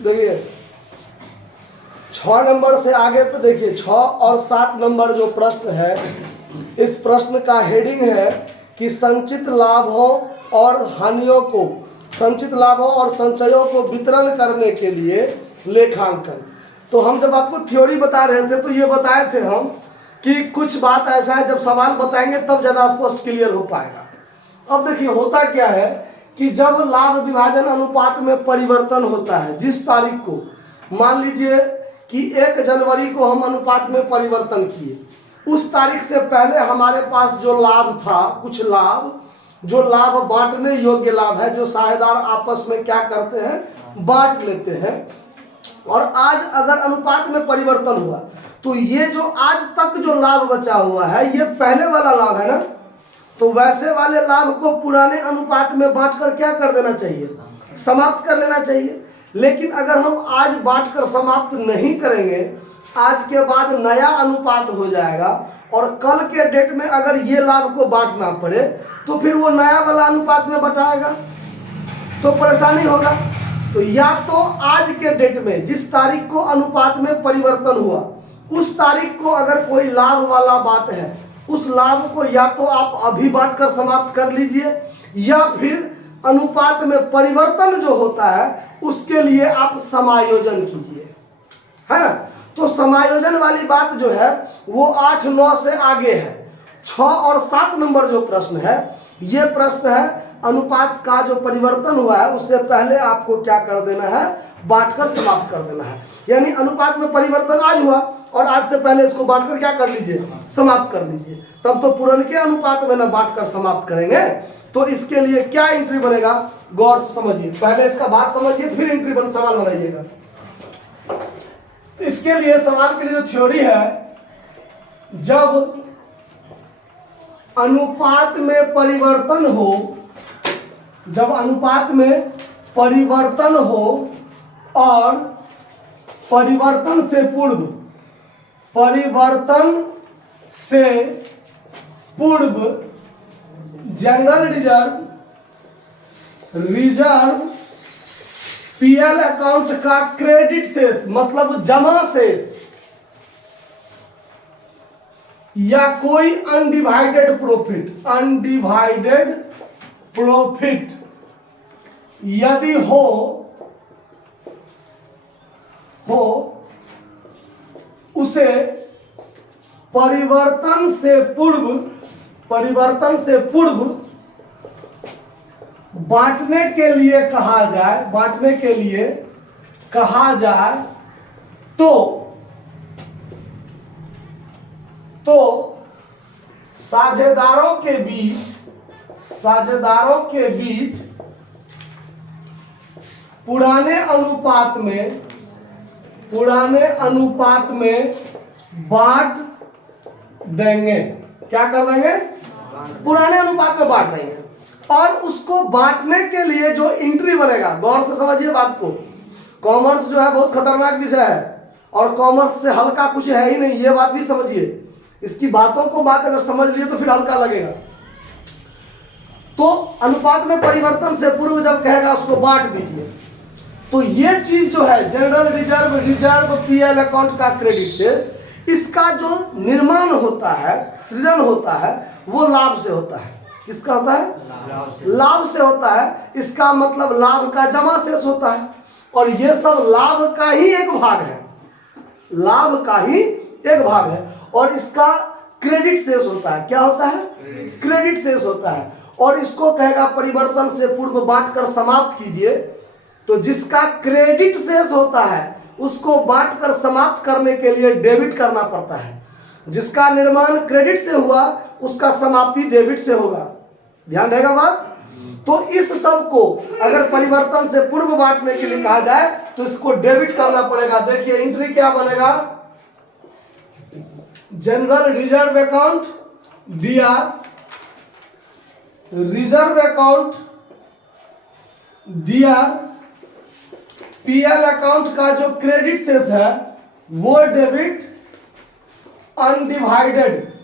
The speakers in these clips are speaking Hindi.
देखिए 6 नंबर से आगे पे देखिए 6 और 7 नंबर जो प्रश्न है, इस प्रश्न का हेडिंग है कि संचित लाभों और हानियों को, संचित लाभों और संचयों को वितरण करने के लिए लेखांकन। तो हम जब आपको थ्योरी बता रहे थे तो ये बताए थे हम कि कुछ बात ऐसा है जब सवाल बताएंगे तब ज़्यादा स्पष्ट क्लियर हो पाएगा। अब देखिए होता क्या है कि जब लाभ विभाजन अनुपात में परिवर्तन होता है, जिस तारीख को, मान लीजिए कि 1 जनवरी को हम अनुपात में परिवर्तन किए, उस तारीख से पहले हमारे पास जो लाभ था, कुछ लाभ जो लाभ बांटने योग्य लाभ है, जो साझेदार आपस में क्या करते हैं, बांट लेते हैं। और आज अगर अनुपात में परिवर्तन हुआ तो ये जो आज तक जो लाभ बचा हुआ है ये पहले वाला लाभ है ना, तो वैसे वाले लाभ को पुराने अनुपात में बांटकर क्या कर देना चाहिए, समाप्त कर लेना चाहिए। लेकिन अगर हम आज बांटकर समाप्त नहीं करेंगे, आज के बाद नया अनुपात हो जाएगा और कल के डेट में अगर ये लाभ को बांटना पड़े तो फिर वो नया वाला अनुपात में बटाएगा तो परेशानी होगा। तो या तो आज के डेट में जिस तारीख को अनुपात में परिवर्तन हुआ उस तारीख को अगर कोई लाभ वाला बात है, उस लाभ को या तो आप अभी बांटकर समाप्त कर लीजिए या फिर अनुपात में परिवर्तन जो होता है उसके लिए आप समायोजन कीजिए, है ना। तो समायोजन वाली बात जो है वो 8-9 से आगे है। 6 और 7 नंबर जो प्रश्न है, ये प्रश्न है अनुपात का जो परिवर्तन हुआ है उससे पहले आपको क्या कर देना है, बांटकर समाप्त कर देना है। यानी अनुपात में परिवर्तन आज हुआ और आज से पहले इसको बांटकर क्या कर लीजिए, समाप्त कर लीजिए। तब तो पुरनके अनुपात में ना बांटकर समाप्त करेंगे, तो इसके लिए क्या एंट्री बनेगा, गौर से समझिए, पहले इसका बात समझिए फिर एंट्री बन सवाल बनाइएगा। इसके लिए सवाल के लिए जो थ्योरी है, जब अनुपात में परिवर्तन हो, जब अनुपात में परिवर्तन हो और परिवर्तन से पूर्व, परिवर्तन से पूर्व जनरल रिजर्व पीएल अकाउंट का क्रेडिट शेष मतलब जमा शेष या कोई अनडिवाइडेड प्रॉफिट, अनडिवाइडेड प्रॉफिट यदि हो उसे परिवर्तन से पूर्व बांटने के लिए कहा जाए, बांटने के लिए कहा जाए तो साझेदारों के बीच पुराने अनुपात में बांट देंगे। क्या कर देंगे, पुराने अनुपात में बांट देंगे। और उसको बांटने के लिए जो एंट्री बनेगा, गौर से समझिए बात को, कॉमर्स जो है बहुत खतरनाक विषय है और कॉमर्स से हल्का कुछ है ही नहीं, ये बात भी समझिए। इसकी बातों को बात अगर समझ लिए तो फिर हल्का लगेगा। तो अनुपात में परिवर्तन से पूर्व जब कहेगा उसको बांट दीजिए, तो ये चीज जो है जनरल रिजर्व पीएल अकाउंट का क्रेडिट शेष, इसका जो निर्माण होता है, सृजन होता है, वो लाभ से होता है। किसका होता है, लाभ से होता है। इसका मतलब लाभ का जमा शेष होता है और ये सब लाभ का ही एक भाग है, लाभ का ही एक भाग है। और इसका क्रेडिट शेष होता है। क्या होता है, क्रेडिट शेष होता है। और इसको कहेगा परिवर्तन से पूर्व बांटकर समाप्त कीजिए। तो जिसका क्रेडिट शेष होता है उसको बांटकर समाप्त करने के लिए डेबिट करना पड़ता है। जिसका निर्माण क्रेडिट से हुआ उसका समाप्ति डेबिट से होगा। ध्यान रहेगा बात। तो इस सब को अगर परिवर्तन से पूर्व बांटने के लिए कहा जाए तो इसको डेबिट करना पड़ेगा। देखिए एंट्री क्या बनेगा, general reserve account DR, reserve account DR, PL account का जो क्रेडिट शेष है वो debit, undivided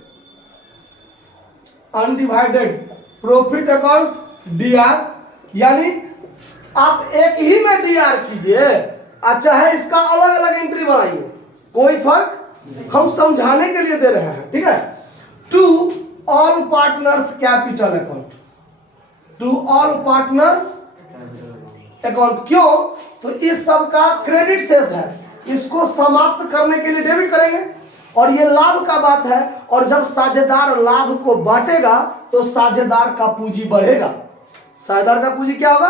profit account DR. यानी आप एक ही में डीआर कीजिए, अच्छा है, इसका अलग अलग एंट्री बनाइए, कोई फर्क, हम समझाने के लिए दे रहे हैं, ठीक है। To all partners capital account, to all partners account, क्यों? तो इस सब का क्रेडिट शेष है, इसको समाप्त करने के लिए डेबिट करेंगे, और ये लाभ का बात है, और जब साझेदार लाभ को बांटेगा तो साझेदार का पूंजी बढ़ेगा। साझेदार का पूंजी क्या होगा?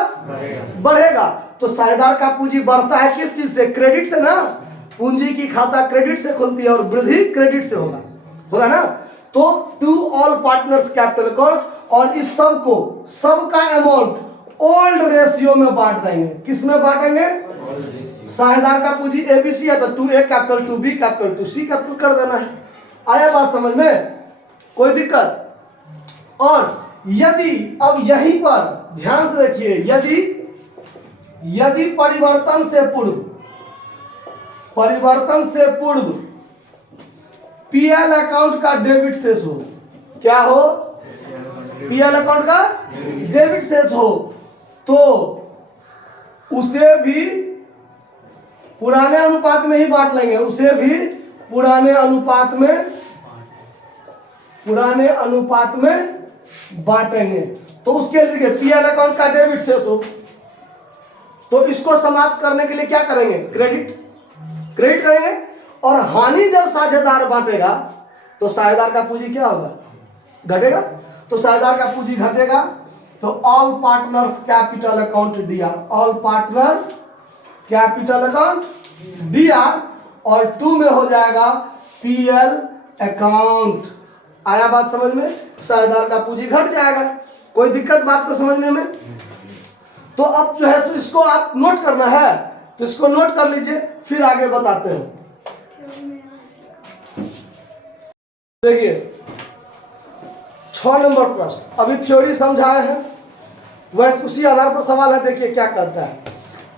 बढ़ेगा। तो साझेदार का पूंजी बढ़ता है किस चीज से? क्रेडिट से ना। पूंजी की खाता क्रेडिट से खुलती है और वृद्धि क्रेडिट से होगा ना। तो to all partners capital account, और इस सब को, सबका अमाउंट ओल्ड रेशियो में बांट देंगे। किस में बांटेंगे? साझेदार का पूंजी एबीसी है तो 2A capital, 2B capital, 2C capital कर देना है। आया बात समझ में? कोई दिक्कत? और यदि, अब यहीं पर ध्यान से देखिए, यदि परिवर्तन से पूर्व पीएल अकाउंट का डेबिट शेष हो, क्या हो? पीएल अकाउंट का डेबिट शेष हो, तो उसे भी पुराने अनुपात में ही बांट लेंगे, उसे भी पुराने अनुपात में बांटेंगे। तो उसके लिए पीएल अकाउंट का डेबिट शेष हो, तो इसको समाप्त करने के लिए क्या करेंगे? क्रेडिट करेंगे। और हानि जब साझेदार बांटेगा तो साझेदार का पूंजी क्या होगा? घटेगा। तो साझेदार का पूंजी घटेगा, तो all partners capital account D R, all partners capital account Dr, और 2 में हो जाएगा पीएल अकाउंट। आया बात समझ में? साझेदार का पूंजी घट जाएगा। कोई दिक्कत बात को समझने में? तो अब जो है सो इसको आप नोट करना है, तो इसको नोट कर लीजिए, फिर आगे बताते हैं। देखिए 6 नंबर प्रश्न, अभी थ्योरी समझाए हैं, वैसे उसी आधार पर सवाल है। देखिए क्या कहता है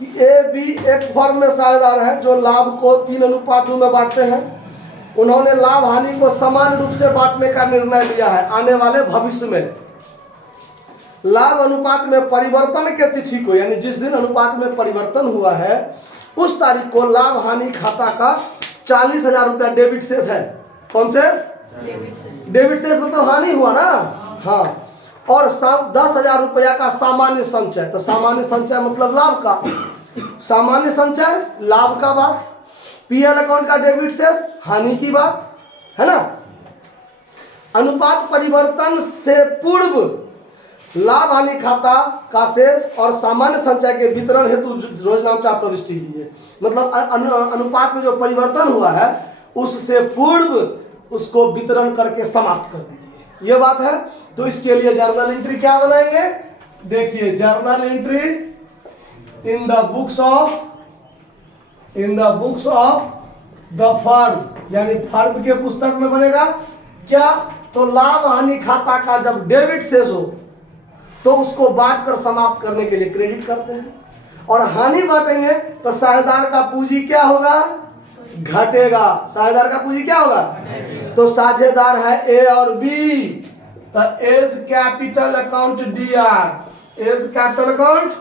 कि ए बी एक फर्म में साझेदार है जो लाभ को 3:2 में बांटते हैं। उन्होंने लाभ हानि को समान रूप से बांटने का निर्णय लिया है। आने वाले भविष्य में लाभ अनुपात में परिवर्तन के तिथि को, यानी जिस दिन अनुपात में परिवर्तन हुआ है उस तारीख को लाभ हानि खाता का 40,000 रुपया डेबिट शेष है। कौन शेष? डेबिट शेष मतलब हानि हुआ ना, हाँ। और 10,000 रुपया का सामान्य संचय, तो सामान्य संचय मतलब लाभ का, सामान्य संचय लाभ का बात, पीएल अकाउंट का डेबिट शेष हानि की बात है ना। अनुपात परिवर्तन से पूर्व लाभ हानि खाता का शेष और सामान्य संचय के वितरण हेतु रोजनामचा प्रविष्टि कीजिए। मतलब अनुपात में जो परिवर्तन हुआ है उससे पूर्व उसको वितरण करके समाप्त कर दीजिए, ये बात है। तो इसके लिए जर्नल एंट्री क्या बनाएंगे? देखिए journal entry in the books of the firm, यानी फर्म के पुस्तक में बनेगा क्या? तो लाभ हानि खाता का जब डेबिट शेष हो तो उसको बांट कर समाप्त करने के लिए क्रेडिट करते हैं, और हानि बांटेंगे तो साझेदार का पूंजी क्या होगा? घटेगा। साझेदार का पूंजी क्या होगा? तो साझेदार है ए और बी, तो A's capital account Dr, A's capital account,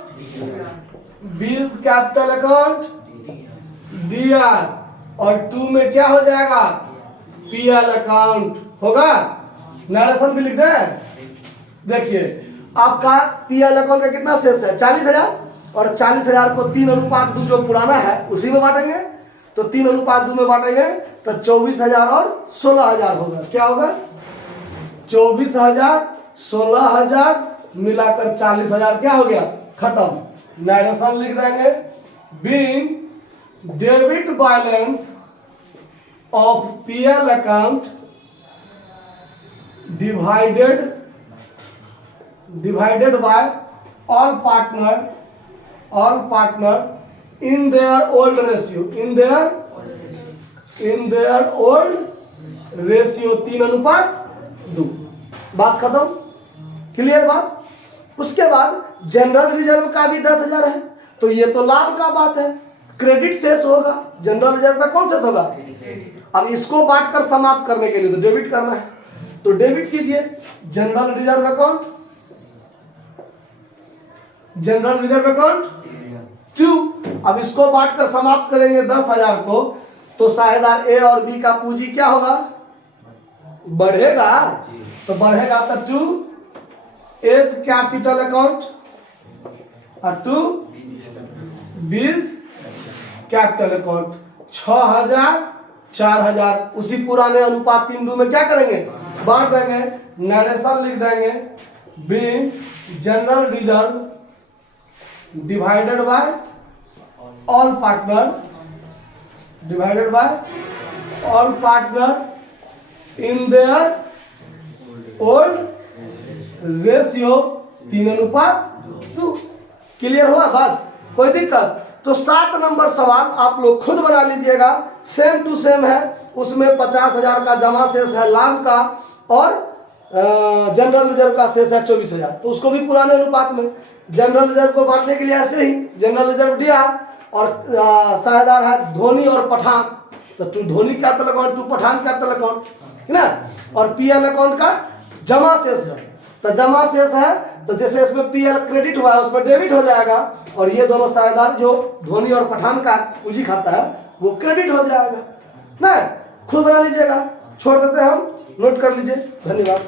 B's capital account Dr, और 2 में क्या हो जाएगा? पीएल अकाउंट होगा। नरेशन भी लिख दें। देखिए आपका पीएल अकाउंट का कितना शेष है? 40,000, और 40,000 को 3:2 जो पुराना है उसी में बांटेंगे, तो 3:2 में बांटेंगे तो 24,000 और 16,000 होगा। क्या होगा? 24,000 16,000 मिलाकर 40,000 क्या हो गया? खत्म। नरेशन लिख देंगे, being debit balance of PL account divided by all partner in their old ratio, in their old ratio 3:2। बात खत्म, क्लियर बात। उसके बाद जनरल रिजर्व का भी 10,000 है, तो ये तो लाभ का बात है, क्रेडिट शेष होगा। जनरल रिजर्व का कौन शेष होगा? अब इसको बांटकर समाप्त करने के लिए तो डेबिट करना है, तो डेबिट कीजिए general reserve account, general reserve account 2 अब इसको बांटकर समाप्त करेंगे 10,000 को, तो साझेदार ए और बी का पूंजी क्या होगा, बढ़ेगा। तो बढ़ेगा तो टू एज कैपिटल अकाउंट और टू बीज कैपिटल अकाउंट। 6,000 4,000 उसी पुराने अनुपात 3:2 में क्या करेंगे, बांट देंगे। नरेशन लिख देंगे, be general reserve divided by all partner, divided by all partner in their old ratio 3:2। Clear हुआ बात, कोई दिक्कत? तो 7 नंबर सवाल आप लोग खुद बना लीजिएगा, सेम टू सेम है। उसमें 50,000 का जमा शेष है लाभ का, और जनरल रिजर्व का शेष है 24,000। तो उसको भी पुराने अनुपात में, जनरल रिजर्व को बांटने के लिए ऐसे ही जनरल रिजर्व दिया, और साझेदार है धोनी और पठान, तो to Dhoni capital account to Pathan capital account, है ना। और पीएल अकाउंट का जमा शेष है, तो जमा शेष है तो जैसे इसमें पीएल क्रेडिट हुआ है उसमें डेबिट हो जाएगा, और ये दोनों साझेदार जो धोनी और पठान का पूंजी खाता है वो क्रेडिट हो जाएगा ना। खुद बना लीजिएगा, छोड़ देते हैं हम, नोट कर लीजिए। धन्यवाद।